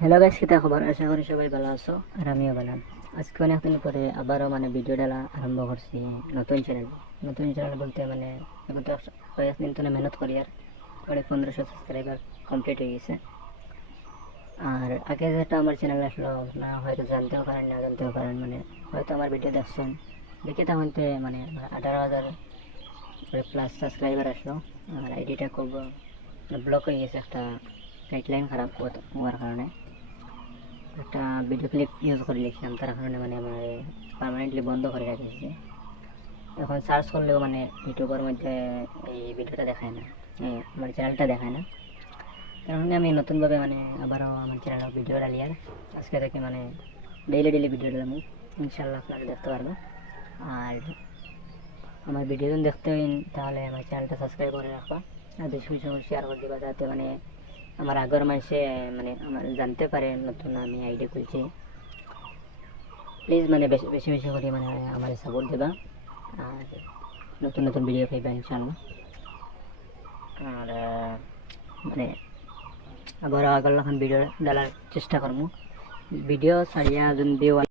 Hello guys, কিতা খবর? আশা করি সবাই ভালো আছো আর আমিও ভালো। আজকে অনেকদিন পরে আবারও ভিডিও ডালা আরম্ভ করছি নতুন চ্যানেল বলতে এখন তো কয়েকদিন তো মেহনত করি আর 1500 সাবস্ক্রাইবার কমপ্লিট হয়ে গেছে। আর আগে যেটা আমার চ্যানেল আসলো না হয়তো জানতেও পারেন না জানতেও পারেন, হয়তো আমার ভিডিও দেখছেন দেখে তখন 18,000 প্লাস সাবস্ক্রাইবার আসলো। আর আইডিটা খুব ব্লক হয়ে গেছে, একটা গাইডলাইন খারাপ হওয়ার কারণে একটা ভিডিও ক্লিপ ইউজ করে লিখছিলাম, তার কারণে আমার পার্মানেন্টলি বন্ধ করে রেখেছি। এখন সার্চ করলেও ইউটিউবের মধ্যে এই ভিডিওটা দেখায় না, আমার চ্যানেলটা দেখায় না। তার কারণে আমি নতুনভাবে আবারও আমার চ্যানেলে ভিডিও ডালি। আর আজকে থেকে ডেইলি ভিডিও ডালাম, ইনশাল্লাহ আপনারা দেখতে পারবো। আর আমার ভিডিও যদি দেখতে হইন তাহলে আমার চ্যানেলটা সাবস্ক্রাইব করে রাখবা আর বেশি বেশি শেয়ার করে দিবা, যাতে আমার আগের মানুষে আমার জানতে পারে নতুন আমি আইডি খুলছি। প্লিজ বেশি বেশি বেশি করে আমার সাপোর্ট দেবা আর নতুন নতুন ভিডিও পাইবা ইনশাআল্লাহ। আর আবার আগর ভিডিও ডালার চেষ্টা করবো, ভিডিও ছাড়িয়া যদি